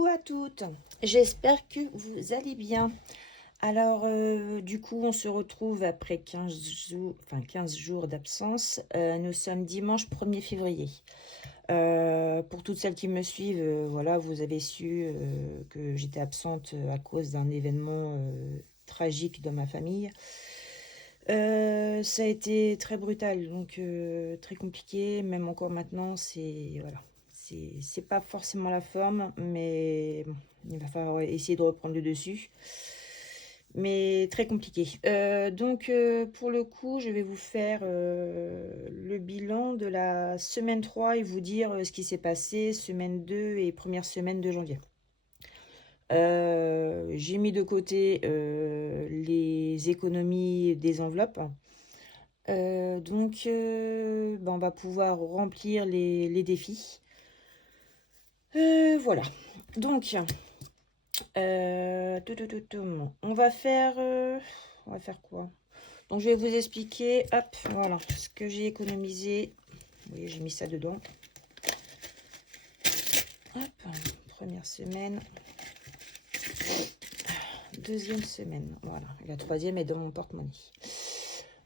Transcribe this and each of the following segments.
Coucou à toutes, j'espère que vous allez bien. Alors, du coup, on se retrouve après 15 jours d'absence. Nous sommes dimanche 1er février. Pour toutes celles qui me suivent, voilà, vous avez su que j'étais absente à cause d'un événement tragique dans ma famille. Ça a été très brutal, donc très compliqué, même encore maintenant, voilà. C'est pas forcément la forme, mais bon, il va falloir essayer de reprendre le dessus. Mais très compliqué. Pour le coup, je vais vous faire le bilan de la semaine 3 et vous dire ce qui s'est passé, semaine 2 et première semaine de janvier. J'ai mis de côté les économies des enveloppes. On va pouvoir remplir les défis. Voilà. Donc, on va faire quoi? Donc, je vais vous expliquer, hop, voilà, ce que j'ai économisé. Vous voyez, j'ai mis ça dedans. Hop, première semaine. Deuxième semaine, voilà. Et la troisième est dans mon porte-monnaie.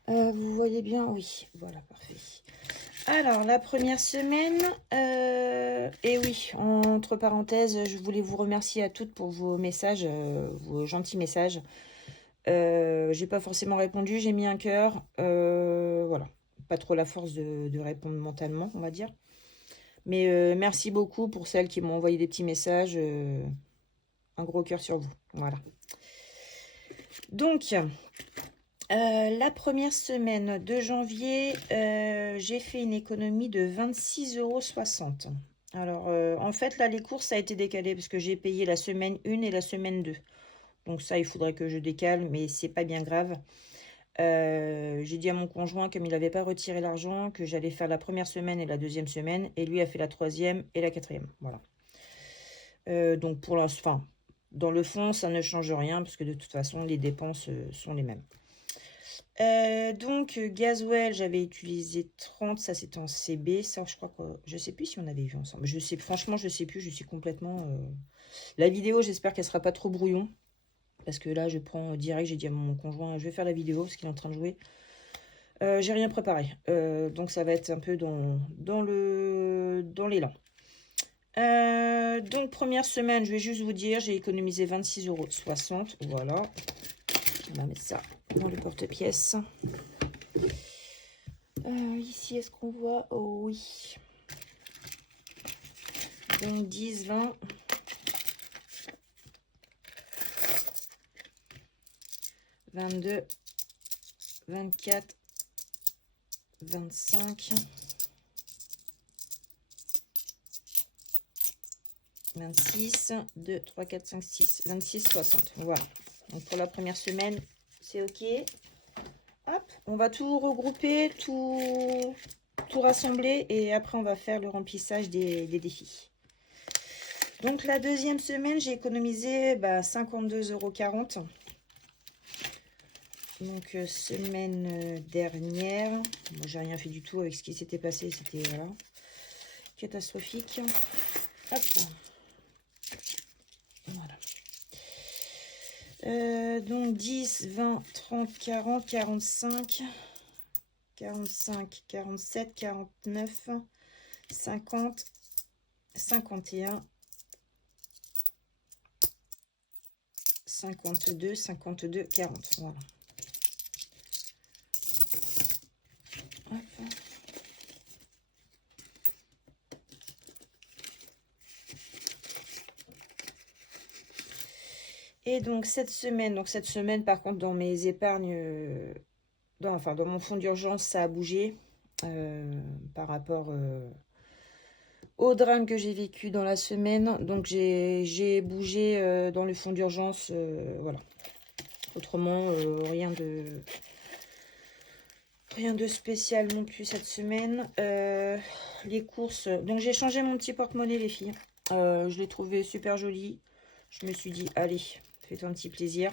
Vous voyez bien? Oui, voilà, parfait. Alors, la première semaine, et oui, entre parenthèses, je voulais vous remercier à toutes pour vos messages, vos gentils messages. J'ai pas forcément répondu, j'ai mis un cœur. Voilà, pas trop la force de répondre mentalement, on va dire. Mais merci beaucoup pour celles qui m'ont envoyé des petits messages. Un gros cœur sur vous, voilà. Donc, la première semaine de janvier, j'ai fait une économie de 26,60 €. Alors, en fait, là, les courses, ça a été décalé parce que j'ai payé la semaine 1 et la semaine 2. Donc ça, il faudrait que je décale, mais c'est pas bien grave. J'ai dit à mon conjoint, comme il n'avait pas retiré l'argent, que j'allais faire la première semaine et la deuxième semaine, et lui a fait la troisième et la quatrième. Voilà. Donc pour l'instant, dans le fond, ça ne change rien parce que de toute façon, les dépenses sont les mêmes. Gasoil, j'avais utilisé 30, ça c'était en CB, ça je crois que, je sais plus si on avait vu ensemble, franchement je sais plus, je suis complètement, la vidéo j'espère qu'elle sera pas trop brouillon, parce que là je prends direct, j'ai dit à mon conjoint, je vais faire la vidéo parce qu'il est en train de jouer, j'ai rien préparé, donc ça va être un peu dans l'élan. Donc première semaine, je vais juste vous dire, j'ai économisé 26,60 €, voilà, on va mettre ça dans le porte-pièces. Ici, est-ce qu'on voit? Oh oui. Donc 10, 20. 22, 24, 25, 26, 2, 3, 4, 5, 6, 26, 60. Voilà. Donc pour la première semaine, c'est OK. Hop, on va tout regrouper, tout rassembler et après on va faire le remplissage des défis. Donc la deuxième semaine, j'ai économisé 52,40 €. Donc semaine dernière, moi j'ai rien fait du tout avec ce qui s'était passé, c'était voilà, catastrophique. Hop. Voilà. Donc 10, 20, 30, 40, 45, 45, 47, 49, 50, 51, 52, 52, 40. Voilà. Hop. Et donc cette semaine, par contre, dans mes épargnes, dans mon fonds d'urgence, ça a bougé par rapport au drame que j'ai vécu dans la semaine. Donc j'ai bougé dans le fonds d'urgence, voilà. Autrement, rien de spécial non plus cette semaine. Les courses, donc j'ai changé mon petit porte-monnaie, les filles. Je l'ai trouvé super joli. Je me suis dit, allez, fais-toi un petit plaisir.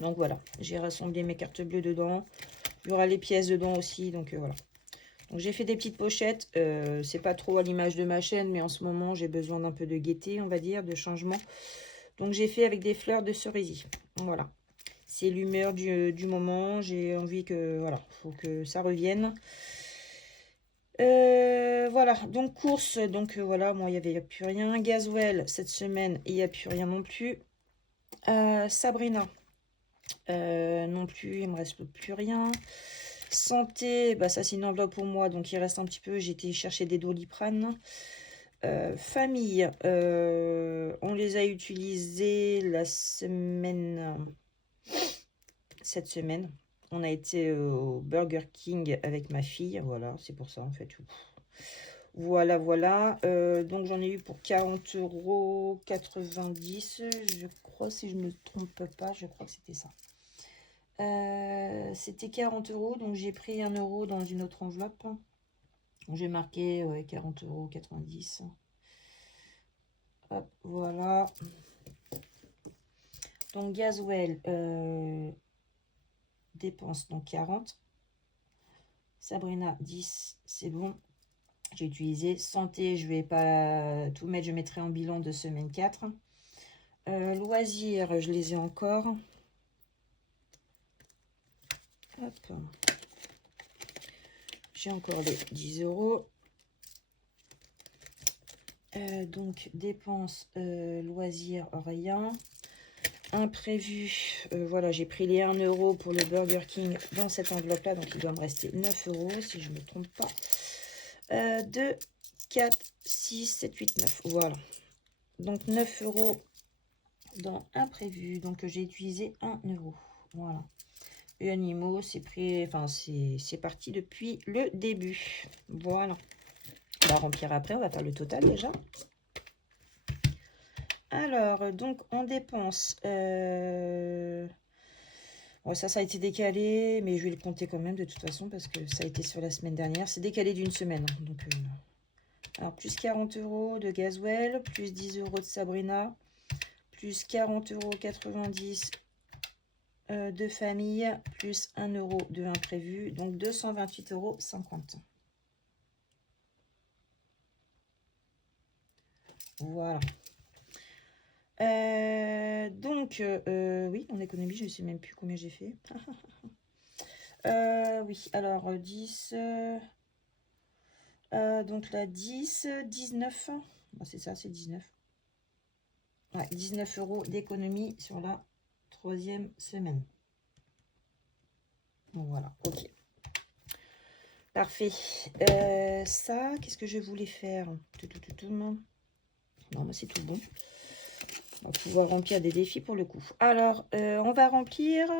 Donc voilà, j'ai rassemblé mes cartes bleues dedans. Il y aura les pièces dedans aussi, donc voilà. Donc j'ai fait des petites pochettes. C'est pas trop à l'image de ma chaîne, mais en ce moment j'ai besoin d'un peu de gaieté, on va dire, de changement. Donc j'ai fait avec des fleurs de cerisier. Voilà. C'est l'humeur du moment. J'ai envie que, voilà, faut que ça revienne. Voilà, donc course, donc voilà, moi il n'y avait plus rien. Gasoil, cette semaine, il n'y a plus rien non plus. Sabrina, non plus, il me reste plus rien. Santé, bah ça c'est une enveloppe pour moi, donc il reste un petit peu. J'ai été chercher des Doliprane. Famille, on les a utilisés cette semaine. On a été au Burger King avec ma fille, voilà, c'est pour ça en fait. Voilà, voilà. Donc j'en ai eu pour 40,90 €, je crois, si je ne me trompe pas, je crois que c'était ça. C'était 40 €, donc j'ai pris 1 € dans une autre enveloppe. J'ai marqué 40,90 €. Hop, voilà. Donc gasoil, dépense donc 40. Sabrina 10, c'est bon. J'ai utilisé. Santé, je vais pas tout mettre, je mettrai en bilan de semaine 4. Loisirs, je les ai encore. Hop. J'ai encore les 10 €. Donc dépenses, loisirs, rien. Imprévu, voilà, j'ai pris les 1 € pour le Burger King dans cette enveloppe là, donc il doit me rester 9 € si je ne me trompe pas. 2, 4, 6, 7, 8, 9, voilà. Donc 9 € dans imprévu, donc j'ai utilisé 1 €, voilà. Et animaux, c'est pris, enfin c'est parti depuis le début, voilà. On va remplir après, on va faire le total déjà. Alors, donc on dépense, bon, ça a été décalé, mais je vais le compter quand même de toute façon parce que ça a été sur la semaine dernière. C'est décalé d'une semaine, hein, donc alors plus 40 € de gasoil, plus 10 € de Sabrina, plus 40,90 € de famille, plus 1 € de imprévu, donc 228,50 €. Voilà. Donc, oui, en économie, je ne sais même plus combien j'ai fait. Oui, alors 10, donc là 10, 19, bon, c'est ça, c'est 19. Ouais, 19 € d'économie sur la 3e semaine. Bon, voilà, ok. Parfait. Ça, qu'est-ce que je voulais faire? Non, mais c'est tout bon. On va pouvoir remplir des défis pour le coup. Alors, on va remplir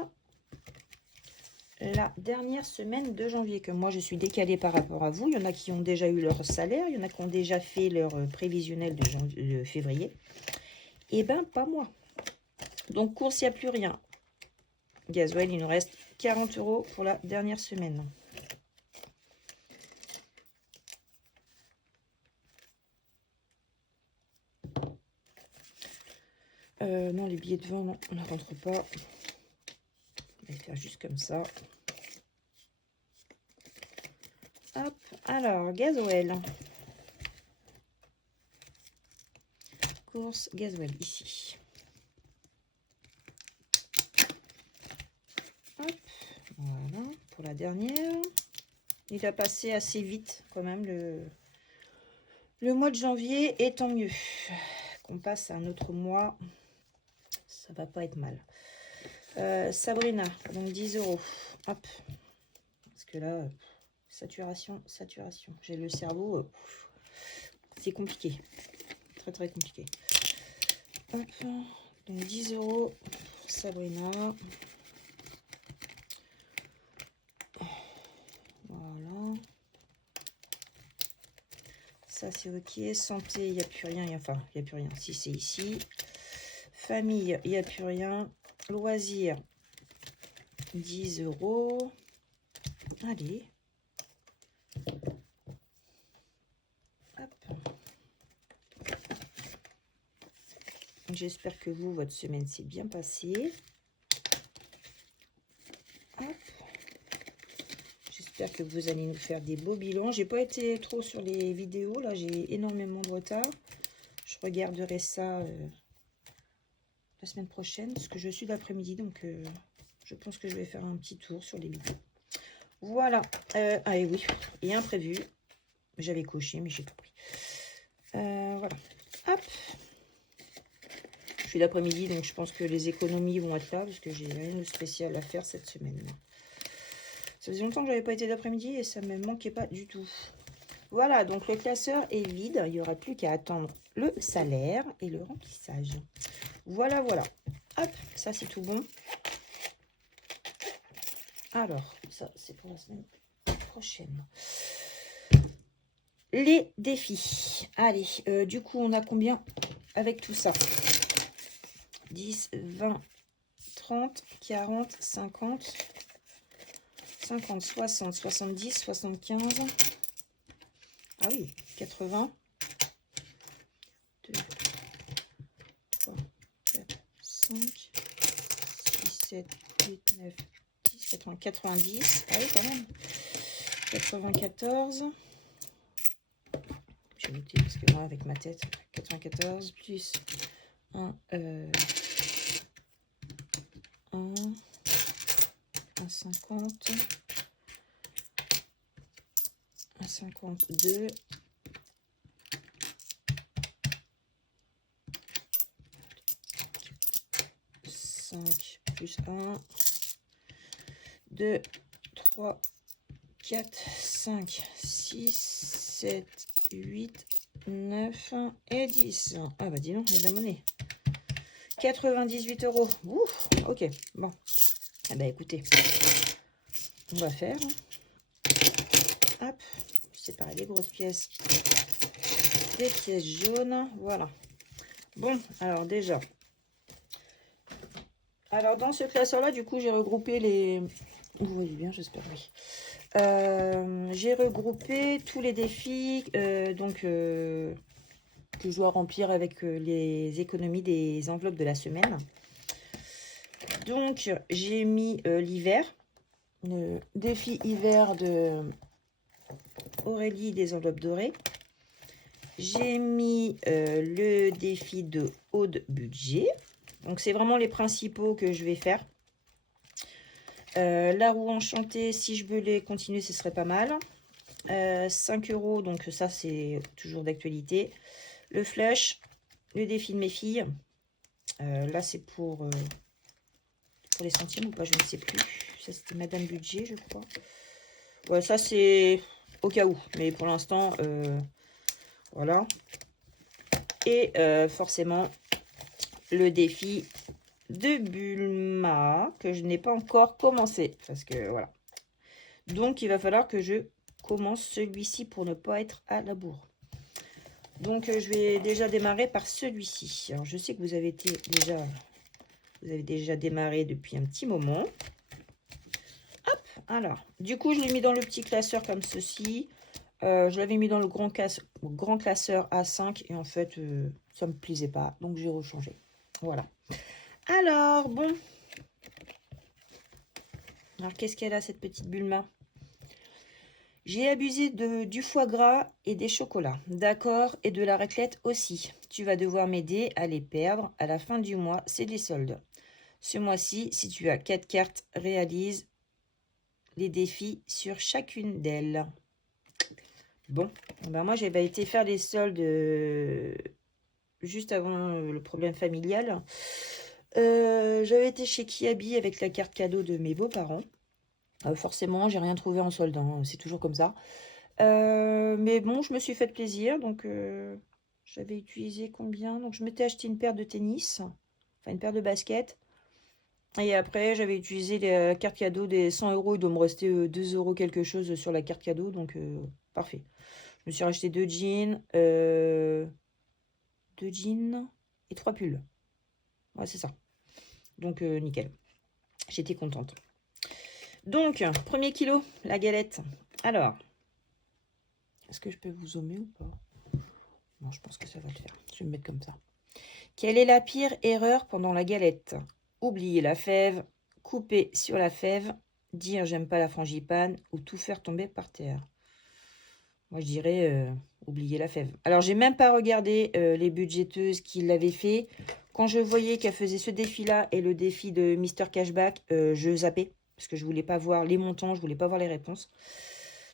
la dernière semaine de janvier, que moi je suis décalée par rapport à vous. Il y en a qui ont déjà eu leur salaire, il y en a qui ont déjà fait leur prévisionnel de février. Et ben pas moi. Donc course, il n'y a plus rien. Gasoil, il nous reste 40 € pour la dernière semaine. Non, les billets de vin, non, on ne rentre pas. On va faire juste comme ça. Hop, alors, gasoil. Course, gasoil, ici. Hop, voilà, pour la dernière. Il a passé assez vite, quand même, le mois de janvier, et tant mieux. Qu'on passe à un autre mois, ça va pas être mal. Sabrina, donc 10 €. Hop, parce que là, saturation. J'ai le cerveau, c'est compliqué. Très, très compliqué. Hop, donc 10 € pour Sabrina. Voilà. Ça, c'est ok. Santé, il n'y a plus rien. Enfin, il n'y a plus rien. Si, c'est ici. Famille, il n'y a plus rien. Loisirs, 10 €. Allez. Hop. J'espère que vous, votre semaine s'est bien passée. Hop. J'espère que vous allez nous faire des beaux bilans. J'ai pas été trop sur les vidéos. Là, j'ai énormément de retard. Je regarderai ça la semaine prochaine, parce que je suis d'après-midi. Donc, je pense que je vais faire un petit tour sur les vidéos. Voilà. Ah et oui, et imprévu. J'avais coché, mais j'ai pas pris. Voilà. Hop. Je suis d'après-midi, donc je pense que les économies vont être là, parce que j'ai rien de spécial à faire cette semaine. Ça faisait longtemps que j'avais pas été d'après-midi et ça me manquait pas du tout. Voilà, donc le classeur est vide. Il n'y aura plus qu'à attendre le salaire et le remplissage. Voilà, voilà. Hop, ça c'est tout bon. Alors, ça c'est pour la semaine prochaine. Les défis. Allez, du coup, on a combien avec tout ça? 10, 20, 30, 40, 50, 50, 60, 70, 75. Ah oui, 80. 2, 3, 4, 5, 6, 7, 8, 9, 10, 80, 90. Ah oui, quand même. 94. J'ai noté parce que moi, avec ma tête, 94 plus 1, 50, 52, 5 plus 1, 2, 3, 4, 5, 6, 7, 8, 9 et 10. Ah bah dis donc, il y a de la monnaie. 98 €. Ouf, ok, bon. Eh ben écoutez, on va faire. Hop, séparer les grosses pièces des pièces jaunes. Voilà. Bon, alors déjà. Alors dans ce classeur-là, du coup, j'ai regroupé les... Vous voyez bien, j'espère, oui. J'ai regroupé tous les défis que je dois remplir avec les économies des enveloppes de la semaine. Donc, j'ai mis l'hiver, le défi hiver de Aurélie des enveloppes dorées. J'ai mis le défi de haut de budget. Donc, c'est vraiment les principaux que je vais faire. La roue enchantée, si je veux les continuer, ce serait pas mal. 5 €, donc ça, c'est toujours d'actualité. Le flush, le défi de mes filles. Là, c'est pour les centièmes ou pas, je ne sais plus. Ça, c'était Madame Budget, je crois. Ouais, ça, c'est au cas où. Mais pour l'instant, voilà. Et forcément, le défi de Bulma, que je n'ai pas encore commencé. Parce que, voilà. Donc, il va falloir que je commence celui-ci pour ne pas être à la bourre. Donc, je vais déjà démarrer par celui-ci. Alors, je sais que vous avez déjà démarré depuis un petit moment. Hop, alors, du coup, je l'ai mis dans le petit classeur comme ceci. Je l'avais mis dans le grand classeur A5 et en fait, ça ne me plaisait pas. Donc, j'ai rechangé. Voilà. Alors, bon. Alors, qu'est-ce qu'elle a, cette petite Bulma? J'ai abusé du foie gras et des chocolats. D'accord, et de la raclette aussi. Tu vas devoir m'aider à les perdre. À la fin du mois, c'est des soldes. Ce mois-ci, si tu as 4 cartes, réalise les défis sur chacune d'elles. Bon, ben moi j'avais été faire les soldes juste avant le problème familial. J'avais été chez Kiabi avec la carte cadeau de mes beaux-parents. Forcément, j'ai rien trouvé en solde, hein, c'est toujours comme ça. Mais bon, je me suis fait plaisir, donc j'avais utilisé combien? Donc je m'étais acheté une paire de tennis, enfin une paire de baskets. Et après, j'avais utilisé la carte cadeau des 100 €. Il doit me rester 2 € quelque chose sur la carte cadeau, donc parfait. Je me suis racheté 2 jeans, 2 jeans et 3 pulls. Ouais, c'est ça. Donc nickel. J'étais contente. Donc, premier kilo, la galette. Alors, est-ce que je peux vous zoomer ou pas? Non, je pense que ça va le faire. Je vais me mettre comme ça. Quelle est la pire erreur pendant la galette? Oublier la fève, couper sur la fève, dire j'aime pas la frangipane ou tout faire tomber par terre. Moi, je dirais oublier la fève. Alors, j'ai même pas regardé les budgéteuses qui l'avaient fait. Quand je voyais qu'elle faisait ce défi-là et le défi de Mister Cashback, je zappais parce que je voulais pas voir les montants, je voulais pas voir les réponses.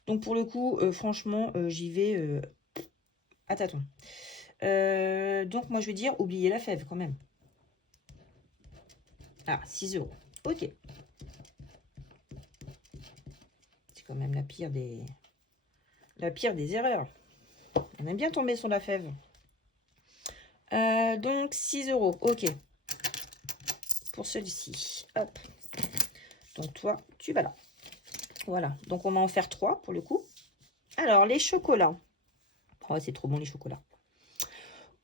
Donc, pour le coup, franchement, j'y vais à tâtons. Donc, moi, je vais dire oublier la fève quand même. Ah, 6 euros. Ok. C'est quand même la pire des erreurs. On aime bien tomber sur la fève. Donc 6 euros. Ok. Pour celui-ci. Hop. Donc toi, tu vas là. Voilà. Donc on va en faire 3 pour le coup. Alors, les chocolats. Oh, c'est trop bon les chocolats.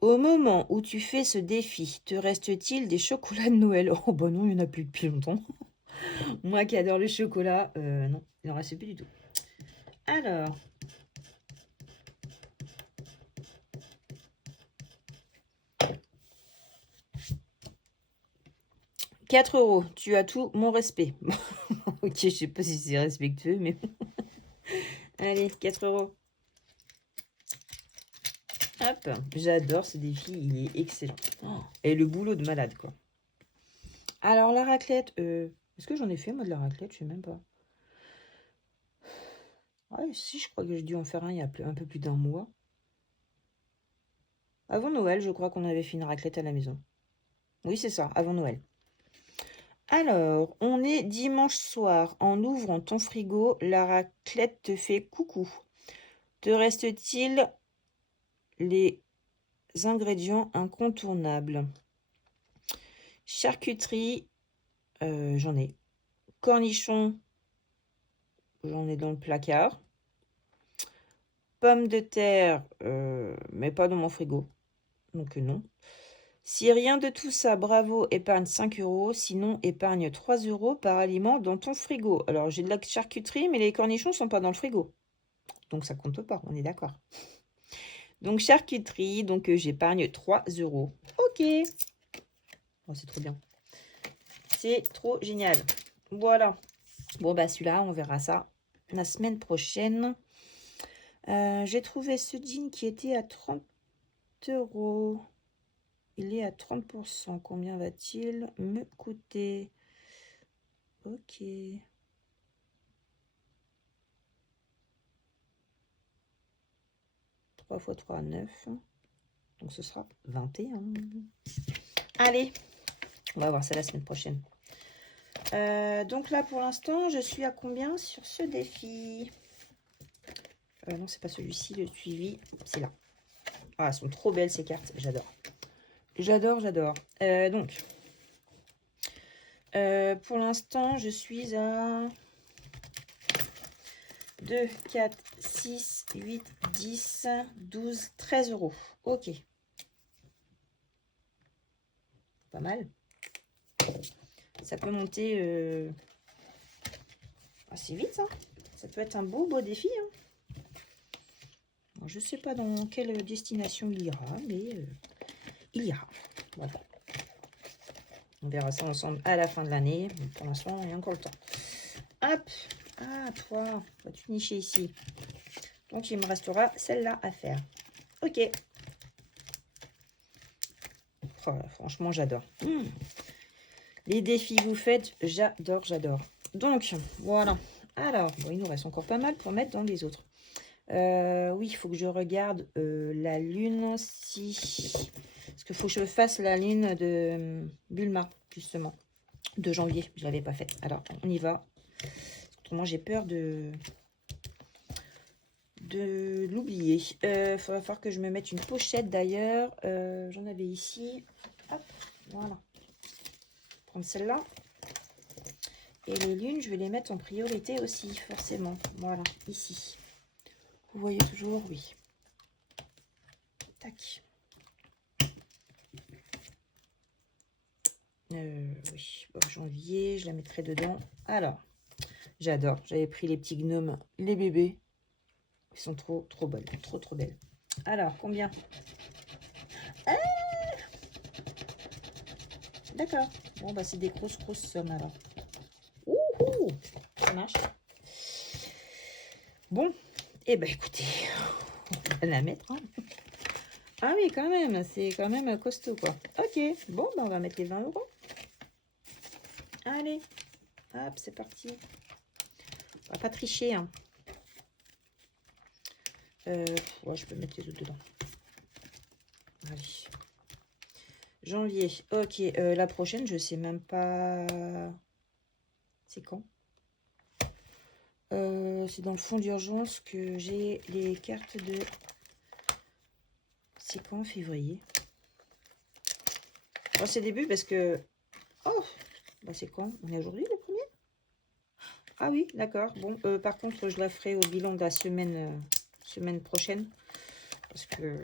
Au moment où tu fais ce défi, te reste-t-il des chocolats de Noël? Oh bah non, il n'y en a plus depuis longtemps. Moi qui adore le chocolat, non, il n'en reste plus du tout. Alors, 4 euros, tu as tout mon respect. Ok, je sais pas si c'est respectueux, mais bon. Allez, 4 euros. Hop, j'adore ce défi, il est excellent. Oh, et le boulot de malade, quoi. Alors, la raclette, est-ce que j'en ai fait, moi, de la raclette? Je sais même pas. Ouais, si, je crois que j'ai dû en faire un il y a un peu plus d'un mois. Avant Noël, je crois qu'on avait fait une raclette à la maison. Oui, c'est ça, avant Noël. Alors, on est dimanche soir. En ouvrant ton frigo, la raclette te fait coucou. Te reste-t-il les ingrédients incontournables? Charcuterie, j'en ai. Cornichons, j'en ai dans le placard. Pommes de terre, mais pas dans mon frigo. Donc non. Si rien de tout ça, bravo, épargne 5 euros. Sinon, épargne 3 euros par aliment dans ton frigo. Alors, j'ai de la charcuterie, mais les cornichons sont pas dans le frigo. Donc, ça compte pas, on est d'accord. Donc, charcuterie, donc j'épargne 3 euros. Ok. Oh, c'est trop bien. C'est trop génial. Voilà. Bon, bah celui-là, on verra ça la semaine prochaine. J'ai trouvé ce jean qui était à 30 euros. Il est à 30%. Combien va-t-il me coûter? Ok. 3 x 3, 9. Donc ce sera 21. Allez, on va voir ça la semaine prochaine. Donc là, pour l'instant, je suis à combien sur ce défi? Non, c'est pas celui-ci, le suivi. C'est là. Ah, elles sont trop belles ces cartes. J'adore. J'adore, j'adore. Donc, pour l'instant, je suis à 2, 4, 6, 8, 10, 12, 13 euros. Ok. Pas mal. Ça peut monter assez vite. Hein. Ça peut être un beau défi. Hein. Alors, je ne sais pas dans quelle destination il ira, mais il ira. Voilà. On verra ça ensemble à la fin de l'année. Pour l'instant, il y a encore le temps. Hop. Ah, toi, vas-tu nicher ici? Donc, il me restera celle-là à faire. Ok. Oh, franchement, j'adore. Les défis que vous faites, j'adore, j'adore. Donc, voilà. Alors, bon, il nous reste encore pas mal pour mettre dans les autres. Oui, il faut que je regarde la lune si... Parce qu'il faut que je fasse la lune de Bulma, justement, de janvier. Je ne l'avais pas faite. Alors, on y va. Autrement, j'ai peur de l'oublier. Il faudra falloir que je me mette une pochette, d'ailleurs. J'en avais ici. Hop, voilà. Prendre celle-là. Et les lunes, je vais les mettre en priorité aussi, forcément. Voilà, ici. Vous voyez toujours, oui. Tac. Oui, bon, janvier, je la mettrai dedans. Alors, j'adore. J'avais pris les petits gnomes, les bébés. Ils sont trop, trop belles. Trop, trop belles. Alors, combien? Ah, d'accord. Bon, bah, c'est des grosses, grosses sommes, alors. Ouhou! ça marche. Bon, et ben écoutez, on va la mettre. Hein. Ah oui, quand même, c'est quand même costaud, quoi. Ok, bon, ben on va mettre les 20 euros. Allez, hop, c'est parti. On va pas tricher, hein. Ouais, je peux mettre les autres dedans. Allez. Janvier, ok. La prochaine, je sais même pas... C'est quand? C'est dans le fond d'urgence que j'ai les cartes de... C'est quand, février? Oh, c'est début parce que... Oh, bah c'est quand? On est aujourd'hui, le premier? Ah oui, d'accord. Bon, par contre, je la ferai au bilan de la semaine prochaine. Parce que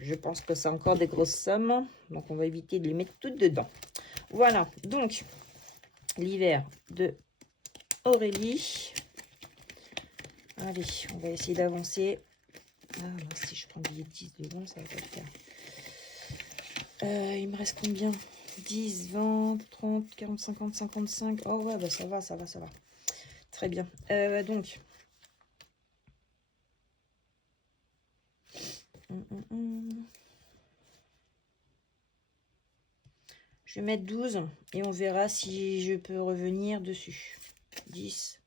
je pense que c'est encore des grosses sommes. Donc, on va éviter de les mettre toutes dedans. Voilà, donc, l'hiver de Aurélie. Allez, on va essayer d'avancer. Ah, non, si je prends des 10 secondes, ça va pas le faire. Il me reste combien? 10, 20, 30, 40, 50, 55. Oh ouais, bah ça va, ça va, ça va. Très bien. Donc. Je vais mettre 12 et on verra si je peux revenir dessus. 10,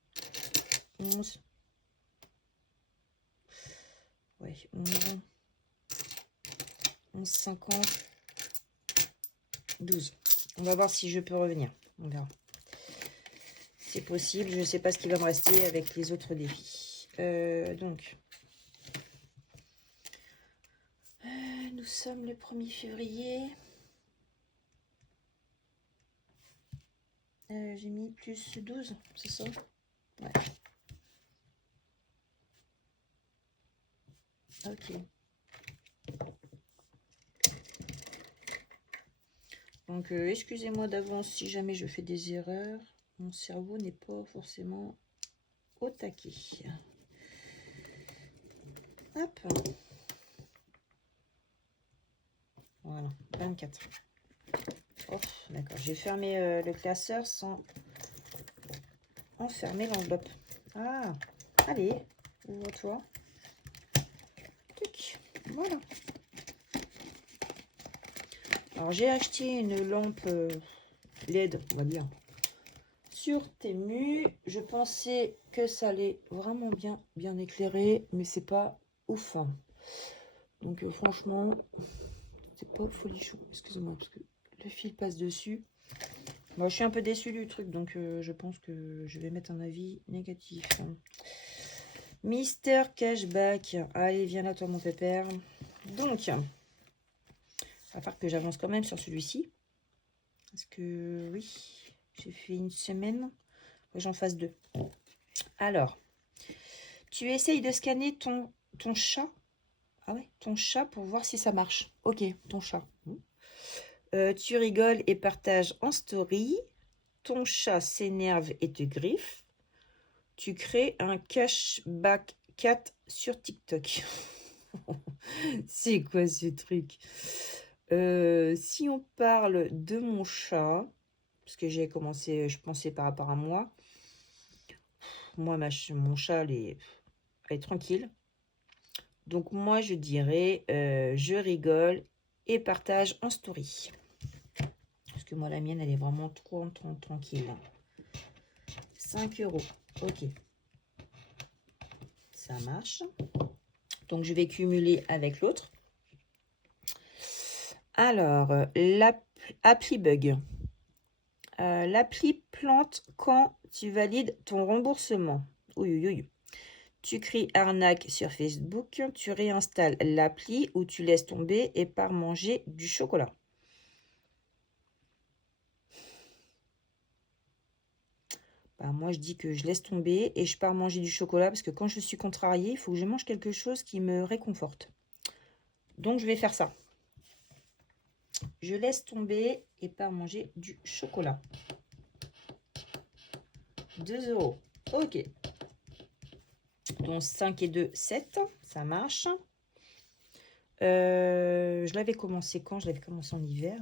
11. Ouais, 11. 11,50. 12. On va voir si je peux revenir. On verra. C'est possible. Je ne sais pas ce qui va me rester avec les autres défis. Donc. Nous sommes le 1er février. J'ai mis plus 12, c'est ça? Ouais. Ok. Donc, excusez-moi d'avance si jamais je fais des erreurs. Mon cerveau n'est pas forcément au taquet. Hop. Voilà, 24. Oh, d'accord. J'ai fermé le classeur sans enfermer l'enveloppe. Ah, allez, ouvre-toi. Voilà. Alors, j'ai acheté une lampe LED, on va dire, sur Temu. Je pensais que ça allait vraiment bien éclairer, mais c'est pas ouf. Donc, franchement, c'est pas folichon. Excusez-moi, parce que le fil passe dessus. Moi, je suis un peu déçue du truc, donc je pense que je vais mettre un avis négatif. Mister Cashback. Allez, viens là, toi, mon pépère. Donc, il va falloir que j'avance quand même sur celui-ci. Parce que, oui, j'ai fait une semaine. Faut que j'en fasse 2. Alors, tu essayes de scanner ton chat. Ah ouais, ton chat pour voir si ça marche. Ok, ton chat. Tu rigoles et partages en story. Ton chat s'énerve et te griffe. Tu crées un cashback cat sur TikTok. C'est quoi ce truc? Si on parle de mon chat, parce que j'ai commencé, je pensais par rapport à moi. Moi, mon chat, elle est tranquille. Donc moi, je dirais, je rigole et partage en story. Parce que moi, la mienne, elle est vraiment trop tranquille. 5 euros. Ok. Ça marche. Donc, je vais cumuler avec l'autre. Alors, l'appli bug. L'appli plante quand tu valides ton remboursement. Oui. Tu cries arnaque sur Facebook, tu réinstalles l'appli ou tu laisses tomber et pars manger du chocolat. Bah, moi, je dis que je laisse tomber et je pars manger du chocolat parce que quand je suis contrariée, il faut que je mange quelque chose qui me réconforte. Donc, je vais faire ça. Je laisse tomber et pars manger du chocolat. 2 euros. Ok. Donc, 5 et 2, 7. Ça marche. Je l'avais commencé quand? Je l'avais commencé en hiver.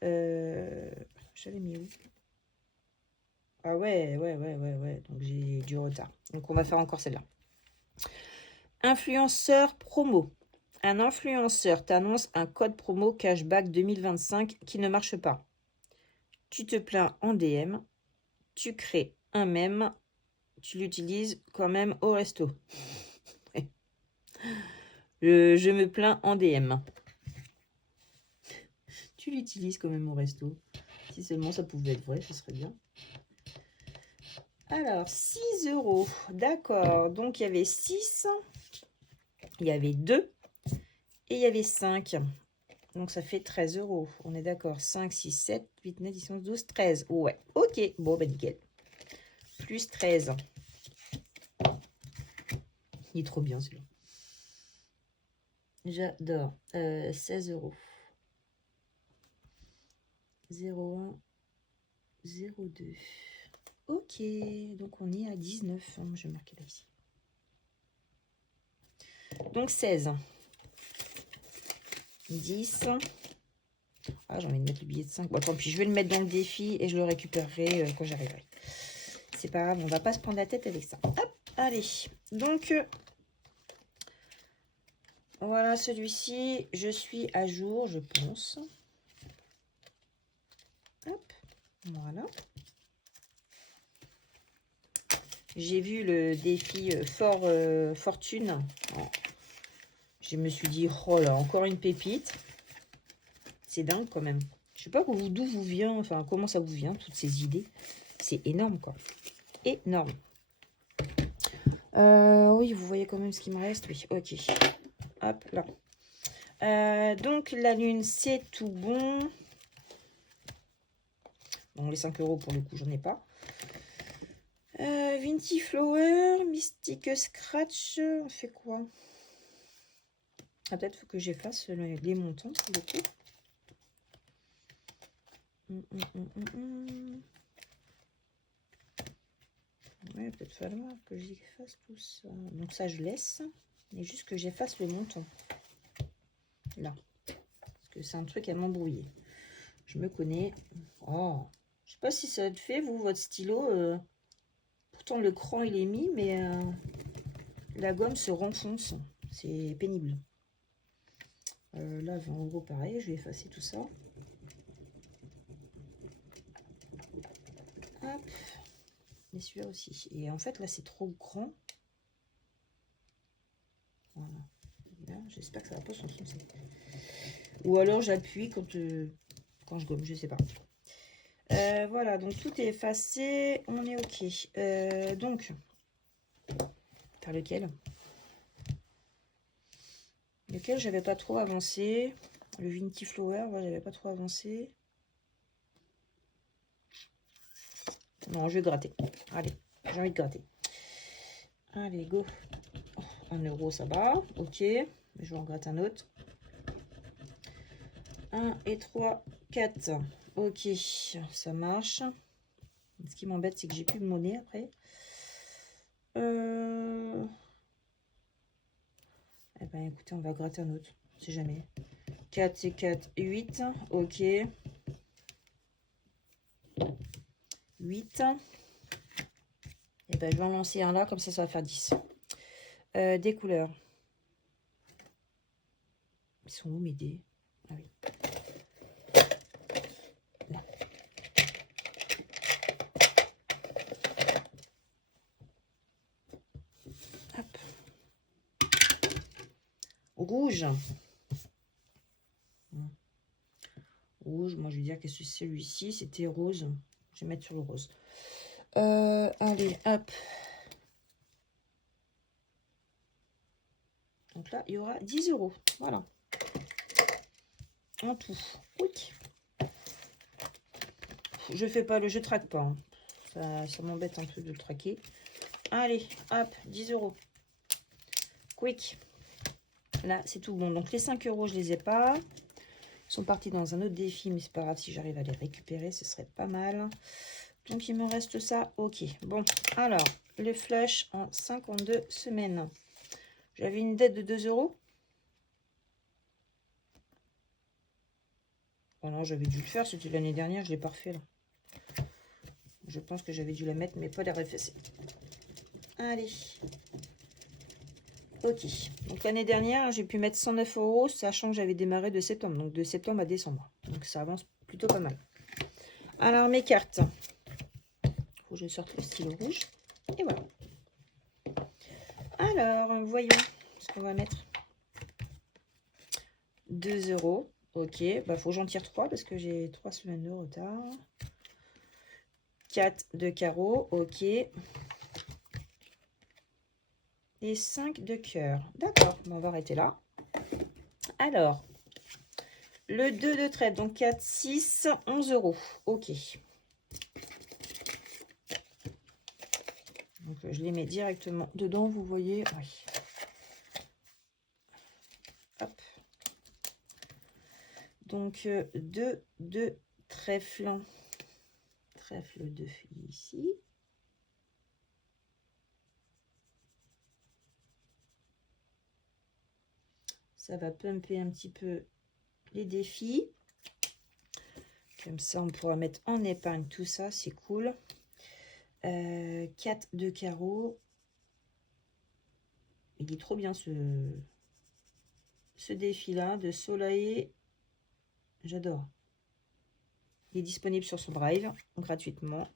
J'avais mis où? Ah ouais. Donc j'ai du retard. Donc on va faire encore celle-là. Influenceur promo. Un influenceur t'annonce un code promo cashback 2025 qui ne marche pas. Tu te plains en DM. Tu crées un mème. Tu l'utilises quand même au resto. Je me plains en DM. Tu l'utilises quand même au resto. Si seulement ça pouvait être vrai, ce serait bien. Alors, 6 euros. D'accord. Donc, il y avait 6, il y avait 2 et il y avait 5. Donc, ça fait 13 euros. On est d'accord. 5, 6, 7, 8, 9, 10, 11, 12, 13. Ouais. Ok. Bon, ben nickel. Plus 13. Il est trop bien celui-là. J'adore. 16 euros. 0,1, 0,2. Ok. Donc, on est à 19. Je vais marquer là ici. Donc, 16. 10. Ah, j'ai envie de mettre le billet de 5. Bon, tant pis, je vais le mettre dans le défi et je le récupérerai quand j'arriverai. C'est pas grave, on va pas se prendre la tête avec ça. Hop, allez. Donc, voilà celui-ci. Je suis à jour, je pense. Hop, voilà. J'ai vu le défi fortune. Je me suis dit, oh là, encore une pépite. C'est dingue quand même. Je sais pas d'où vous vient, enfin, comment ça vous vient, toutes ces idées. C'est énorme, quoi. Énorme. Oui, vous voyez quand même ce qui me reste. Oui, ok. Hop, là. Donc, la lune, c'est tout bon. Bon, les 5 euros, pour le coup, j'en ai pas. Vinty Flower, Mystic Scratch, on fait quoi? Ah, peut-être faut que j'efface les montants, pour le coup. Ouais, peut-être falloir que j'efface tout ça. Donc ça, je laisse. Mais juste que j'efface le montant. Là. Parce que c'est un truc à m'embrouiller. Je me connais. Oh, je sais pas si ça te fait, vous, votre stylo. Pourtant, le cran, il est mis, mais la gomme se renfonce. C'est pénible. Là, 20 euros, pareil. Je vais effacer tout ça. Hop. Et celui-là aussi. Et en fait, là, c'est trop grand. Voilà. J'espère que ça va pas s'enfoncer. Ou alors, j'appuie quand je gomme, je sais pas. Voilà, donc tout est effacé. On est OK. Donc, par lequel j'avais pas trop avancé. Le Vinty Flower, ouais, j'avais pas trop avancé. Non, je vais gratter. Allez, j'ai envie de gratter. Allez, go. 1 euro, ça va. OK. Je vais en gratter un autre. 1 et 3, 4. OK, ça marche. Ce qui m'embête, c'est que j'ai plus de monnaie après. Eh ben, écoutez, on va gratter un autre. On sait jamais. 4, c'est 4, 8. OK. 8. Et ben, je vais en lancer un là, comme ça va faire 10. Des couleurs. Ils sont où mes dés? Ah oui. Là. Hop. Rouge. Rouge, moi je vais dire que celui-ci, c'était rose. Je vais mettre sur le rose. Allez, hop. Donc là, il y aura 10 euros. Voilà. En tout. Oui. Je fais pas je traque pas. Hein. Ça m'embête un peu de le traquer. Allez, hop, 10 euros. Quick. Là, c'est tout bon. Donc les 5 euros, je les ai pas. Ils sont partis dans un autre défi, mais c'est pas grave, si j'arrive à les récupérer, ce serait pas mal. Donc il me reste ça. Ok. Bon, alors, le flush en 52 semaines. J'avais une dette de 2 euros. Oh non, j'avais dû le faire, c'était l'année dernière, je l'ai pas refait là. Je pense que j'avais dû la mettre, mais pas les RFC. Allez. Ok. Donc l'année dernière, j'ai pu mettre 109 €, sachant que j'avais démarré de septembre. Donc de septembre à décembre. Donc ça avance plutôt pas mal. Alors mes cartes. Faut que je sorte le stylo rouge. Et voilà. Alors, voyons ce qu'on va mettre. 2 €. Ok. Bah, faut que j'en tire 3 parce que j'ai 3 semaines de retard. 4 de carreau. Ok. Et 5 de cœur. D'accord. On va arrêter là. Alors, le 2 de trèfle. Donc 4, 6, 11 €. Ok. Donc, je les mets directement dedans, vous voyez. Oui. Hop. Donc, 2 de trèfle. Trèfle de filles ici. Ça va pumper un petit peu les défis. Comme ça, on pourra mettre en épargne tout ça. C'est cool. 4 de carreau. Il est trop bien ce défi-là de soleil. J'adore. Il est disponible sur son Brave gratuitement.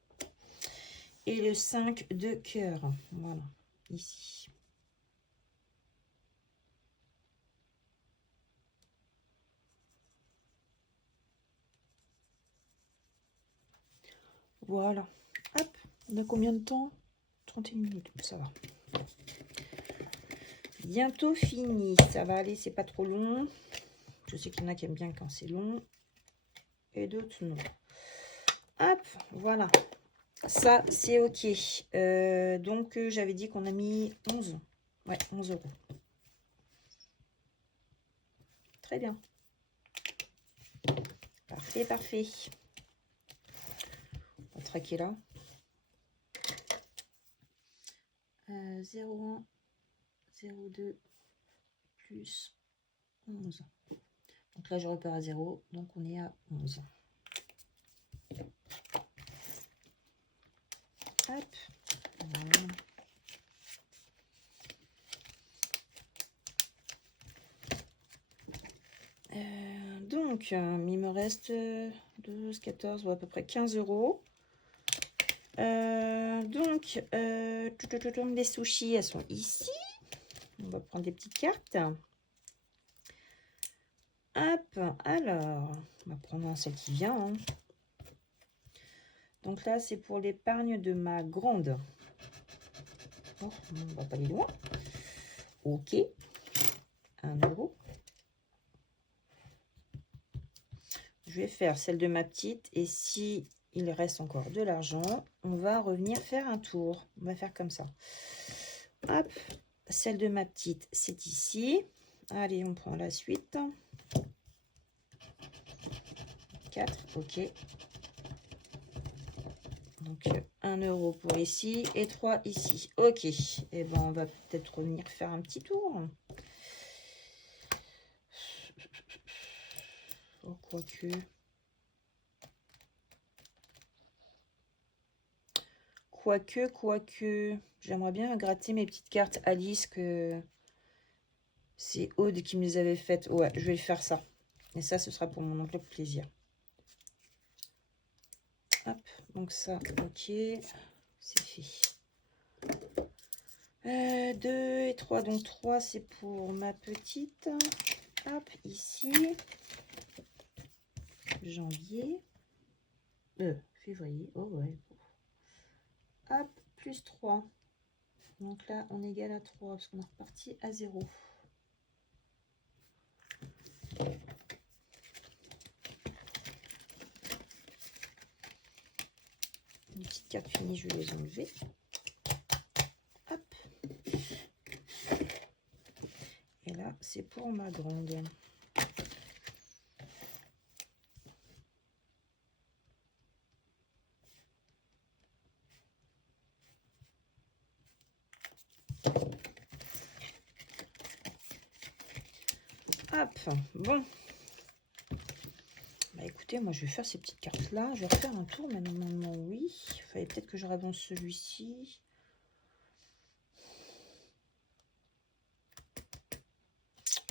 Et le 5 de cœur. Voilà, ici. Voilà. Hop. On a combien de temps? 31 minutes. Ça va. Bientôt fini. Ça va aller, c'est pas trop long. Je sais qu'il y en a qui aiment bien quand c'est long. Et d'autres non. Hop, voilà. Ça, c'est ok. Donc, j'avais dit qu'on a mis 11. Ouais, 11 €. Très bien. Parfait, parfait. On va traquer là. 0,1, 0,2, plus 11. Donc là, je repars à 0. Donc, on est à 11. Hop. Voilà. Donc, il me reste 12, 14, ou à peu près 15 €. Donc, les sushis, elles sont ici. On va prendre des petites cartes. Hop, alors, on va prendre celle qui vient. Hein. Donc là, c'est pour l'épargne de ma grande. Oh, on va pas aller loin. Ok. 1 €. Je vais faire celle de ma petite. Et si il reste encore de l'argent, on va revenir faire un tour. On va faire comme ça. Hop. Celle de ma petite, c'est ici. Allez, on prend la suite. 4, ok. Donc 1 € pour ici et 3 ici. Ok. Et ben on va peut-être revenir faire un petit tour. Oh, quoique. Quoique. J'aimerais bien gratter mes petites cartes Alice que c'est Aude qui me les avait faites. Ouais, je vais faire ça. Et ça, ce sera pour mon oncle plaisir. Hop, donc ça, ok. C'est fait. 2 et 3. Donc 3, c'est pour ma petite. Hop, ici. Janvier. Février. Oh ouais. Hop, plus 3. Donc là, on est égal à 3 parce qu'on est reparti à 0. Les petites cartes finies, je vais les enlever. Hop. Et là, c'est pour ma grande. Hop, bon. Bah écoutez, moi, je vais faire ces petites cartes-là. Je vais refaire un tour, mais normalement, oui. Il fallait peut-être que je ravance celui-ci.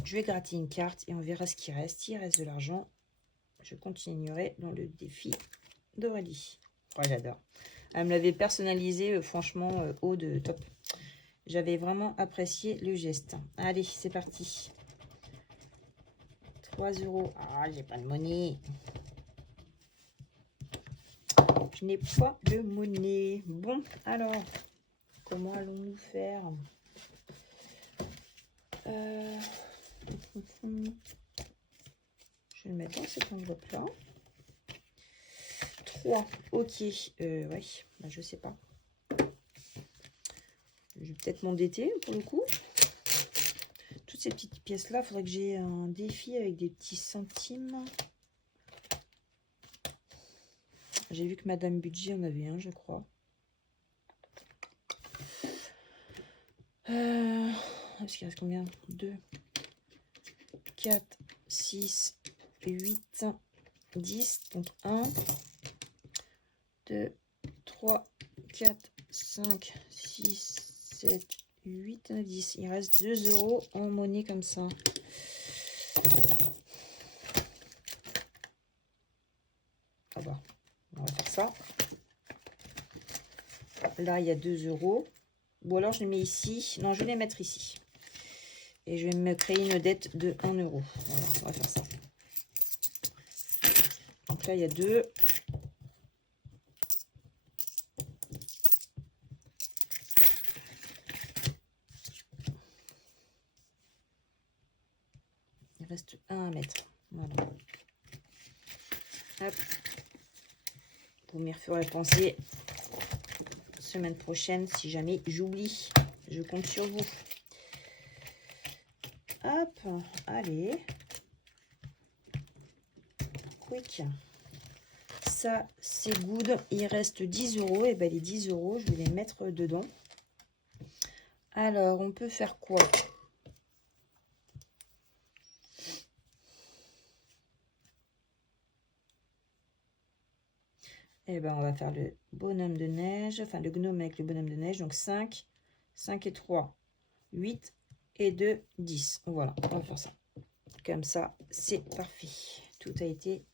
Je vais gratter une carte et on verra ce qui reste. Il reste de l'argent. Je continuerai dans le défi d'Aurélie. Oh, j'adore. Elle me l'avait personnalisé, franchement, haut de top. J'avais vraiment apprécié le geste. Allez, c'est parti. 3 €. Ah, j'ai pas de monnaie. Je n'ai pas de monnaie. Bon, alors, comment allons-nous faire? Je vais le mettre dans cette enveloppe-là. 3. Ok. Ouais, bah, je sais pas. Je vais peut-être m'endetter pour le coup. Toutes ces petites pièces-là, il faudrait que j'ai un défi avec des petits centimes. J'ai vu que Madame Budget en avait un, je crois. Parce qu'il reste combien? 2, 4, 6, 8, 10. Donc 1, 2, 3, 4, 5, 6, 7, 8, 9, 10. Il reste 2 € en monnaie comme ça. Ah bah, on va faire ça. Là, il y a 2 €. Ou alors, je les mets ici. Non, je vais les mettre ici. Et je vais me créer une dette de 1 €. Voilà, on va faire ça. Donc là, il y a 2. Il reste 1 à mettre. Voilà. Hop. Vous m'y referez penser semaine prochaine si jamais j'oublie. Je compte sur vous. Hop, allez. Quick. Ça, c'est good. Il reste 10 €. Et bien, les 10 €, je vais les mettre dedans. Alors, on peut faire quoi? Eh ben, on va faire le bonhomme de neige. Enfin, le gnome avec le bonhomme de neige. Donc, 5. 5 et 3. 8 et 2, 10. Voilà, on va faire ça. Comme ça, c'est parfait. Tout a été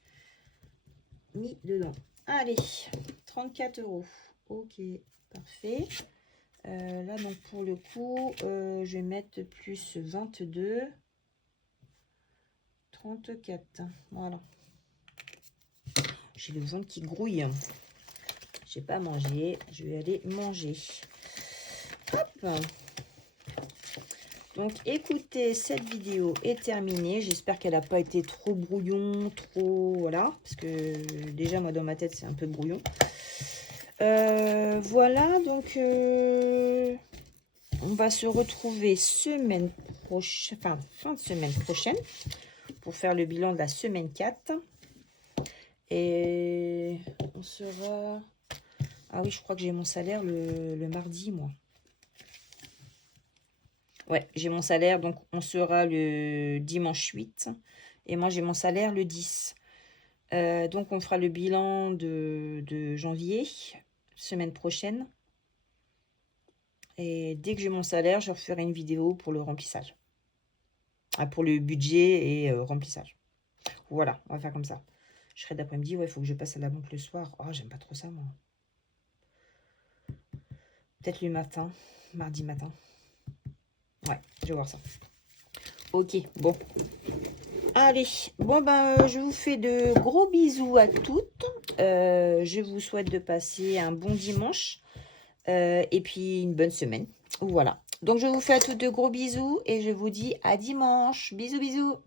mis dedans. Allez, 34 €. Ok, parfait. Là, donc, pour le coup, je vais mettre plus 22. 34. Voilà. J'ai le ventre qui grouille. J'ai pas mangé. Je vais aller manger. Hop. Donc, écoutez, cette vidéo est terminée. J'espère qu'elle n'a pas été trop brouillon, trop... Voilà. Parce que déjà, moi, dans ma tête, c'est un peu brouillon. Voilà. Donc, on va se retrouver semaine prochaine... Enfin, fin de semaine prochaine. Pour faire le bilan de la semaine 4. Et on sera... Ah oui, je crois que j'ai mon salaire le mardi, moi. Ouais, j'ai mon salaire, donc on sera le dimanche 8. Et moi, j'ai mon salaire le 10. Donc, on fera le bilan de janvier, semaine prochaine. Et dès que j'ai mon salaire, je referai une vidéo pour le remplissage. Ah, pour le budget et remplissage. Voilà, on va faire comme ça. Je serai d'après-midi, ouais, il faut que je passe à la banque le soir. Oh, j'aime pas trop ça, moi. Peut-être le matin, mardi matin. Ouais, je vais voir ça. Ok, bon. Allez, bon, ben, je vous fais de gros bisous à toutes. Je vous souhaite de passer un bon dimanche et puis une bonne semaine. Voilà. Donc, je vous fais à toutes de gros bisous et je vous dis à dimanche. Bisous, bisous.